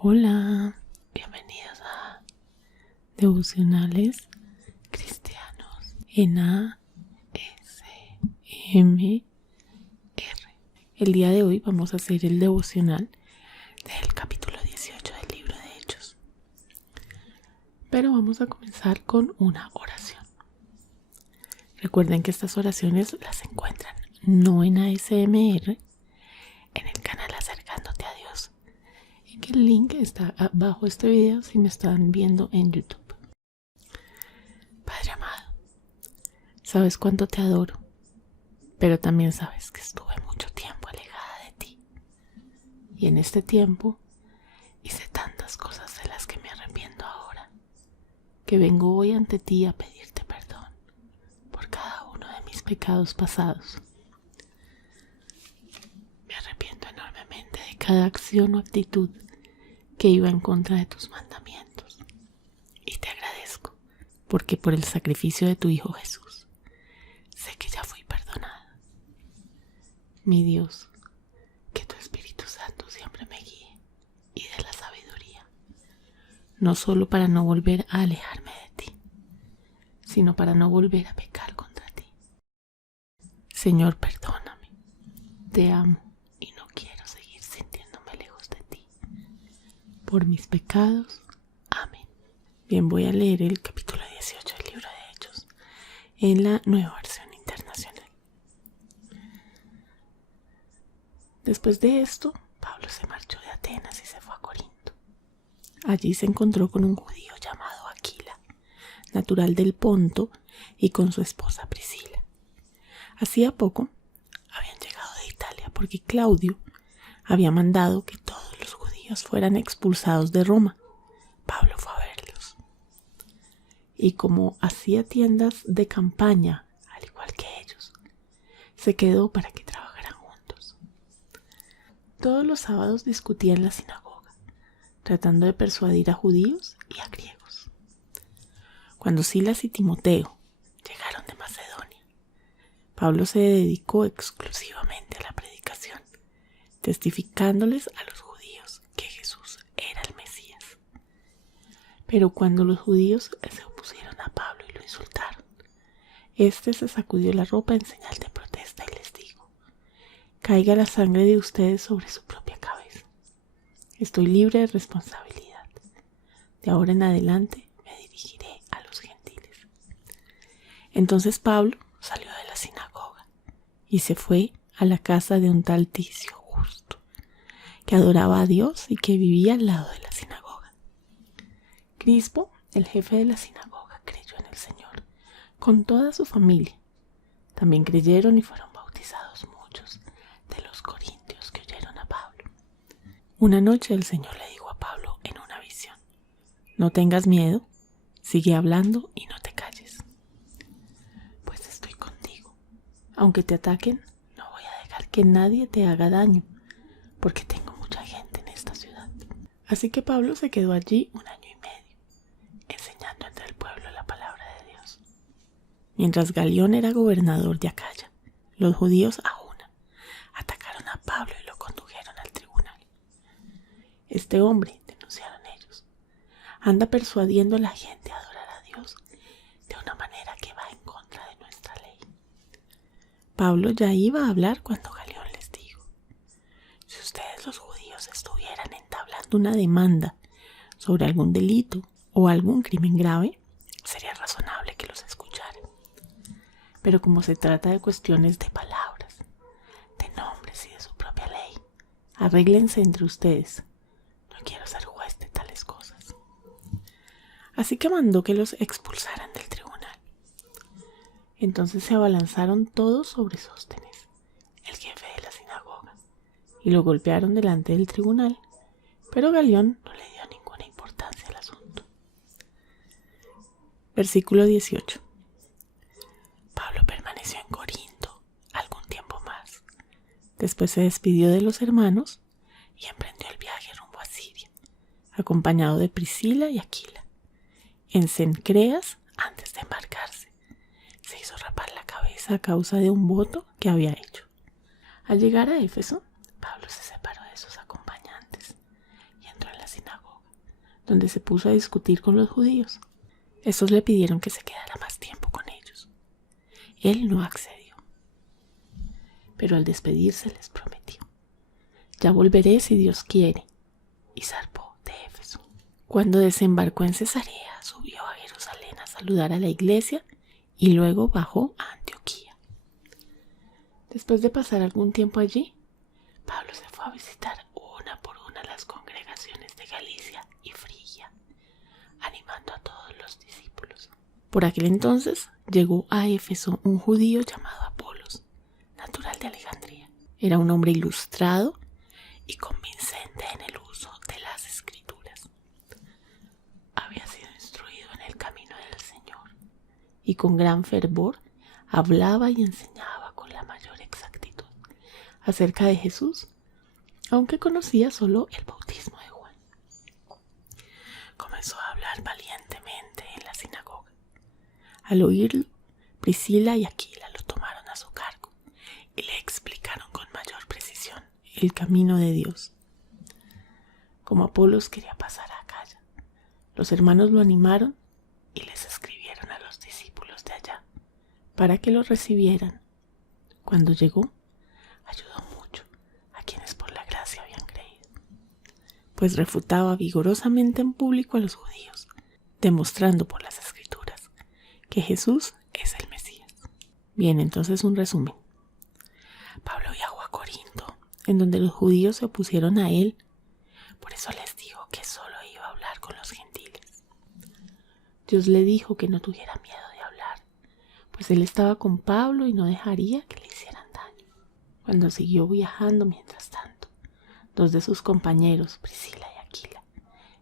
Hola, bienvenidos a Devocionales Cristianos en ASMR. El día de hoy vamos a hacer el devocional del capítulo 18 del libro de Hechos. Pero vamos a comenzar con una oración. Recuerden que estas oraciones las encuentran no en ASMR, en el canal Acercándote a Dios. Y que el link está abajo de este video si me están viendo en YouTube. Padre amado, sabes cuánto te adoro, pero también sabes que estuve mucho tiempo alejada de ti. Y en este tiempo hice tantas cosas de las que me arrepiento ahora, que vengo hoy ante ti a pedirte perdón por cada uno de mis pecados pasados. Me arrepiento enormemente de cada acción o actitud que iba en contra de tus mandamientos. Y te agradezco, porque por el sacrificio de tu Hijo Jesús, sé que ya fui perdonada. Mi Dios, que tu Espíritu Santo siempre me guíe y dé la sabiduría, no solo para no volver a alejarme de ti, sino para no volver a pecar contra ti. Señor, perdóname, te amo y no quiero seguir sintiéndome lejos de ti. Por mis pecados, amén. Bien, voy a leer el capítulo 18 del libro de Hechos en la Nueva Versión Internacional. Después de esto, Pablo se marchó de Atenas y se fue a Corinto. Allí se encontró con un judío llamado Aquila, natural del Ponto, y con su esposa Priscila. Hacía poco habían llegado de Italia porque Claudio había mandado que todos los judíos fueran expulsados de Roma. Pablo fue a verlos. Y como hacía tiendas de campaña, al igual que ellos, se quedó para que trabajaran juntos. Todos los sábados discutía en la sinagoga, tratando de persuadir a judíos y a griegos. Cuando Silas y Timoteo llegaron de Macedonia, Pablo se dedicó exclusivamente a la predicación, testificándoles a los judíos que Jesús era el Mesías. Pero cuando los judíos se opusieron a Pablo y lo insultaron, éste se sacudió la ropa en señal de protesta y les dijo: caiga la sangre de ustedes sobre su propia cabeza. Estoy libre de responsabilidad. De ahora en adelante me dirigiré a los gentiles. Entonces Pablo salió de la sinagoga y se fue a la casa de un tal Ticio Justo, que adoraba a Dios y que vivía al lado de la sinagoga. Crispo, el jefe de la sinagoga, creyó en el Señor con toda su familia. También creyeron y fueron bautizados muchos de los corintios que oyeron a Pablo. Una noche el Señor le dijo a Pablo en una visión: no tengas miedo, sigue hablando y no te calles, pues estoy contigo. Aunque te ataquen, no voy a dejar que nadie te haga daño, porque tengo mucha gente en esta ciudad. Así que Pablo se quedó allí un año y medio, enseñando entre el pueblo la palabra de Dios. Mientras Galión era gobernador de Acaya, los judíos a una atacaron a Pablo y lo condujeron al tribunal. Este hombre, denunciaron ellos, anda persuadiendo a la gente a adorar a Dios de una manera que va en contra de nuestra ley. Pablo ya iba a hablar cuando Galión les dijo: si ustedes los judíos estuvieran entablando una demanda sobre algún delito o algún crimen grave, sería razonable que los escucharan. Pero como se trata de cuestiones de palabras, de nombres y de su propia ley, arréglense entre ustedes. No quiero ser juez de tales cosas. Así que mandó que los expulsaran del tribunal. Entonces se abalanzaron todos sobre Sóstenes, el jefe de la sinagoga, y lo golpearon delante del tribunal, pero Galión no le dio ninguna importancia al asunto. Versículo 18. Pablo permaneció en Corinto algún tiempo más. Después se despidió de los hermanos y emprendió el viaje rumbo a Siria, acompañado de Priscila y Aquila. En Cencreas, antes de embarcarse, se hizo rapar la cabeza a causa de un voto que había hecho. Al llegar a Éfeso, Pablo se separó de sus acompañantes y entró en la sinagoga donde se puso a discutir con los judíos. Estos le pidieron que se quedara más tiempo con ellos. Él no accedió, pero al despedirse les prometió: ya volveré si Dios quiere, y zarpó de Éfeso. Cuando desembarcó en Cesarea, subió a Jerusalén a saludar a la iglesia y luego bajó a Antioquía. Después de pasar algún tiempo allí, Pablo se fue a visitar una por una las congregaciones de Galicia y Frigia, animando a todos los discípulos. Por aquel entonces llegó a Éfeso un judío llamado Apolos, natural de Alejandría. Era un hombre ilustrado y convincente en el uso de las escrituras. Había sido instruido en el camino del Señor y con gran fervor hablaba y enseñaba con la mayor exactitud acerca de Jesús, aunque conocía solo el bautismo de Juan. Comenzó a hablar valientemente en la sinagoga. Al oírlo, Priscila y Aquila lo tomaron a su cargo y le explicaron con mayor precisión el camino de Dios. Como Apolos quería pasar a Acaya, los hermanos lo animaron y les escribieron a los discípulos de allá para que lo recibieran. Cuando llegó, ayudó mucho a quienes por la gracia habían creído, pues refutaba vigorosamente en público a los judíos, demostrando por las escrituras que Jesús es el Mesías. Bien, entonces un resumen. Pablo viajó a Corinto, en donde los judíos se opusieron a él. Por eso les dijo que solo iba a hablar con los gentiles. Dios le dijo que no tuviera miedo de hablar, pues él estaba con Pablo y no dejaría que le hicieran daño. Cuando siguió viajando mientras tanto, dos de sus compañeros, Priscila y Aquila,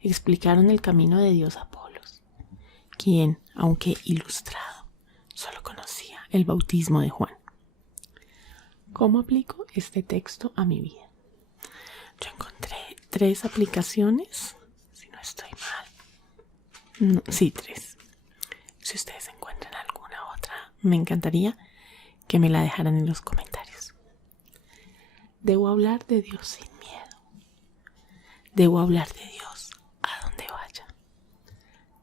explicaron el camino de Dios a Apolos, quien, aunque ilustrado, solo conocía el bautismo de Juan. ¿Cómo aplico este texto a mi vida? Yo encontré 3 aplicaciones, si no estoy mal. Sí, 3. Si ustedes encuentran alguna otra, me encantaría que me la dejaran en los comentarios. Debo hablar de Dios sin miedo. Debo hablar de Dios a donde vaya.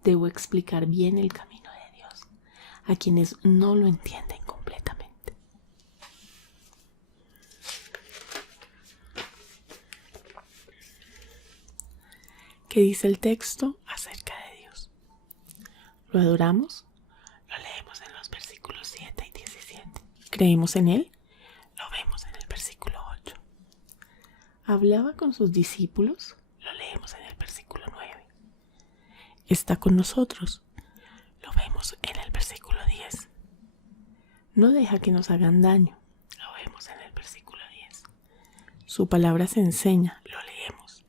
Debo explicar bien el camino de Dios a quienes no lo entienden completamente. ¿Qué dice el texto acerca de Dios? ¿Lo adoramos? Lo leemos en los versículos 7 y 17. ¿Creemos en Él? Lo vemos en el versículo 8. ¿Hablaba con sus discípulos? Lo leemos en el versículo 9. ¿Está con nosotros? Lo vemos en el versículo 10. No deja que nos hagan daño. Lo vemos en el versículo 10. Su palabra se enseña. Lo leemos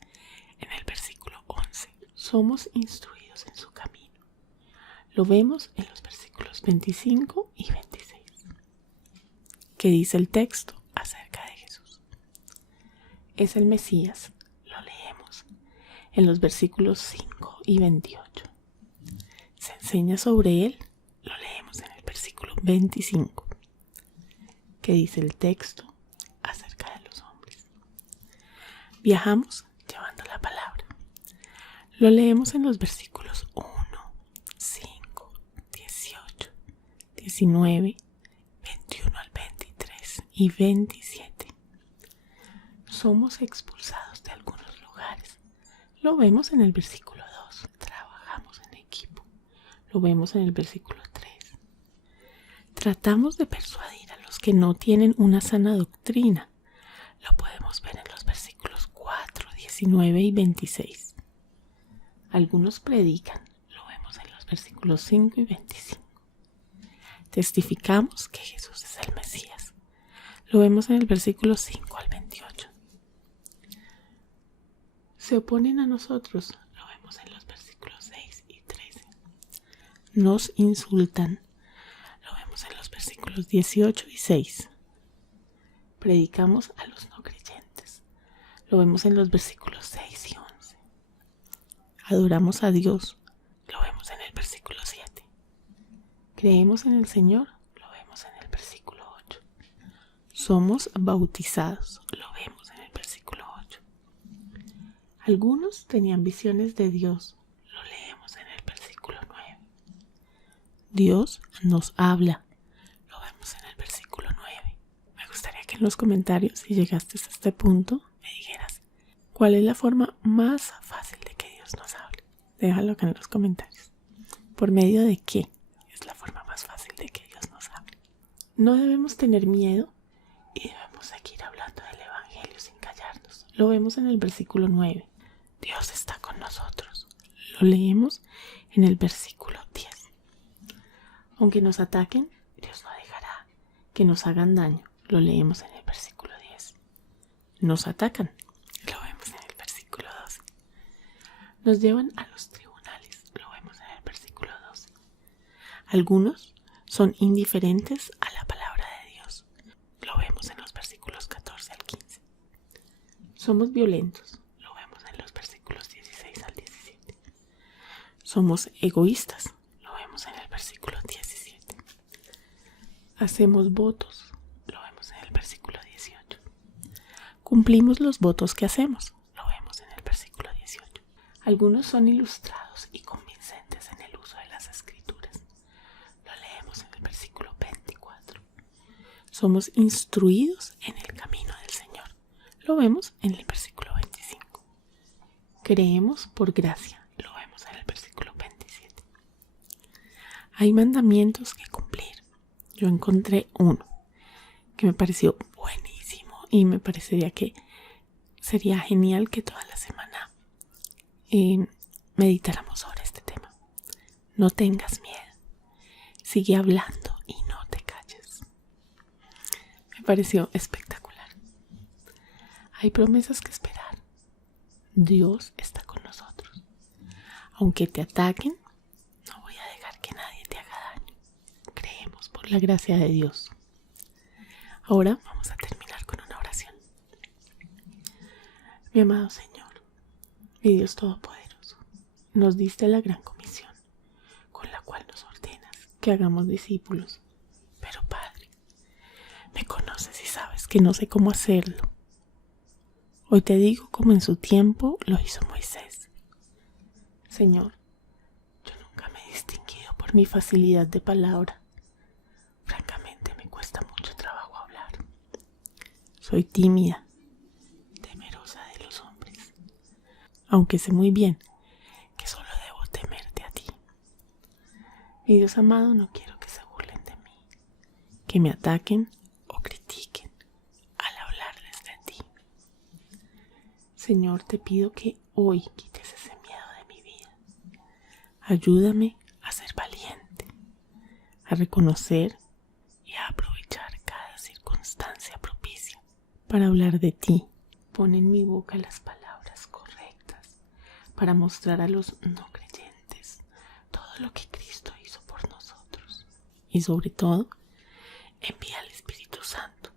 en el versículo 11. Somos instruidos en su camino. Lo vemos en los versículos 25 y 26. ¿Qué dice el texto acerca de Jesús? Es el Mesías. Lo leemos en los versículos 5 y 28. Se enseña sobre él. Lo leemos en el versículo 25. ¿Qué dice el texto acerca de los hombres? Viajamos llevando la palabra. Lo leemos en los versículos 1, 5, 18, 19, 21 al 23 y 27. Somos expulsados de algunos lugares. Lo vemos en el versículo 2. Trabajamos en equipo. Lo vemos en el versículo 3. Tratamos de persuadir a los que no tienen una sana doctrina. Lo podemos ver en los versículos 4, 19 y 26. Algunos predican. Lo vemos en los versículos 5 y 25. Testificamos que Jesús es el Mesías. Lo vemos en el versículo 5 al 28. Se oponen a nosotros. Lo vemos en los versículos 6 y 13. Nos insultan. Lo vemos en los versículos 18 y 6. Predicamos a los no creyentes. Lo vemos en los versículos 6 y 11. Adoramos a Dios. Lo vemos en el versículo 7. Creemos en el Señor. Lo vemos en el versículo 8. Somos bautizados. Lo vemos en el versículo 8. Algunos tenían visiones de Dios. lo leemos en el versículo 9. Dios nos habla, lo vemos en el versículo 9. Me gustaría que en los comentarios, si llegaste hasta este punto, me dijeras cuál es la forma más fácil de que Dios nos hable. Déjalo acá en los comentarios. ¿Por medio de qué es la forma más fácil de que Dios nos hable? No debemos tener miedo y debemos seguir hablando del Evangelio sin callarnos. Lo vemos en el versículo 9. Dios está con nosotros. Lo leemos en el versículo 10. Aunque nos ataquen, Dios no dejará que nos hagan daño. Lo leemos en el versículo 10. Nos atacan. Lo vemos en el versículo 12. Nos llevan a los tribunales. Lo vemos en el versículo 12. Algunos son indiferentes a la palabra de Dios. Lo vemos en los versículos 14 al 15. Somos violentos. Lo vemos en los versículos 16 al 17. Somos egoístas. Lo vemos en el versículo 17. Hacemos votos. Lo vemos en el versículo 18. Cumplimos los votos que hacemos. Lo vemos en el versículo 18. Algunos son ilustrados y convincentes en el uso de las escrituras. Lo leemos en el versículo 24. Somos instruidos en el camino del Señor. Lo vemos en el versículo 25. Creemos por gracia. Lo vemos en el versículo 27. Hay mandamientos que cumplir. Yo encontré uno que me pareció buenísimo y me parecería que sería genial que toda la semana meditáramos sobre este tema. No tengas miedo. Sigue hablando y no te calles. Me pareció espectacular. Hay promesas que esperar. Dios está con nosotros. Aunque te ataquen, no voy a dejar que nadie te haga daño. Creemos por la gracia de Dios. Ahora vamos a terminar con una oración. Mi amado Señor, mi Dios Todopoderoso, nos diste la gran comisión con la cual nos ordenas que hagamos discípulos. Pero Padre, me conoces y sabes que no sé cómo hacerlo. Hoy te digo como en su tiempo lo hizo Moisés. Señor, yo nunca me he distinguido por mi facilidad de palabra. Francamente me cuesta mucho trabajo hablar. Soy tímida, temerosa de los hombres, aunque sé muy bien que solo debo temerte a ti. Mi Dios amado, no quiero que se burlen de mí, que me ataquen o critiquen al hablarles de ti. Señor, te pido que hoy quites ese miedo de mi vida. Ayúdame a ser valiente, a reconocer y a aprovechar cada circunstancia propicia para hablar de ti. Pon en mi boca las palabras correctas para mostrar a los no creyentes todo lo que Cristo hizo por nosotros. Y sobre todo, envía al Espíritu Santo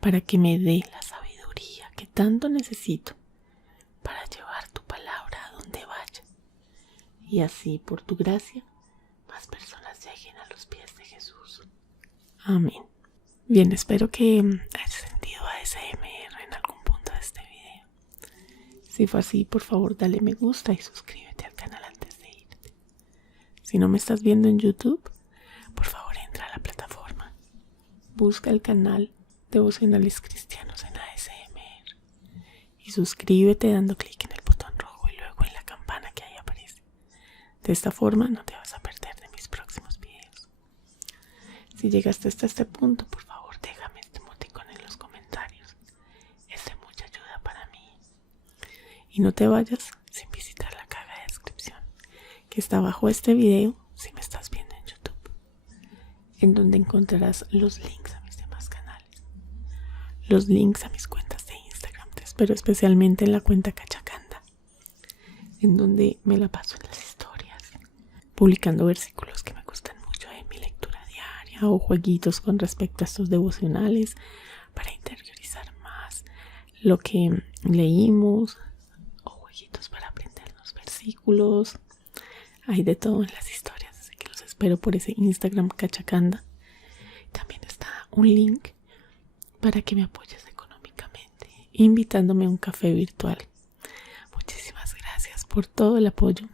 para que me dé la sabiduría que tanto necesito para llevar tu palabra a donde vaya. Y así, por tu gracia, más personas lleguen a los pies de Jesús. Amén. Bien, espero que hayas sentido ASMR en algún punto de este video. Si fue así, por favor dale me gusta y suscríbete al canal antes de irte. Si no me estás viendo en YouTube, por favor entra a la plataforma. Busca el canal Devocionales Cristianos en ASMR y suscríbete dando clic en el botón rojo y luego en la campana que ahí aparece. De esta forma no te vas a perder de mis próximos videos. Si llegaste hasta este punto, por favor déjame este emoticón en los comentarios. Es de mucha ayuda para mí. Y no te vayas sin visitar la caja de descripción que está abajo de este video si me estás viendo en YouTube, en donde encontrarás los links a mis demás canales, los links a mis cuentas de Instagram. Te espero especialmente en la cuenta Cachacanda, en donde me la paso en las historias, publicando versículos que me gustan mucho en mi lectura diaria o jueguitos con respecto a estos devocionales para interiorizar más lo que leímos o jueguitos para aprender los versículos. Hay de todo en las historias, así que los espero por ese Instagram Cachacanda. También está un link para que me apoyes económicamente, invitándome a un café virtual. Muchísimas gracias por todo el apoyo.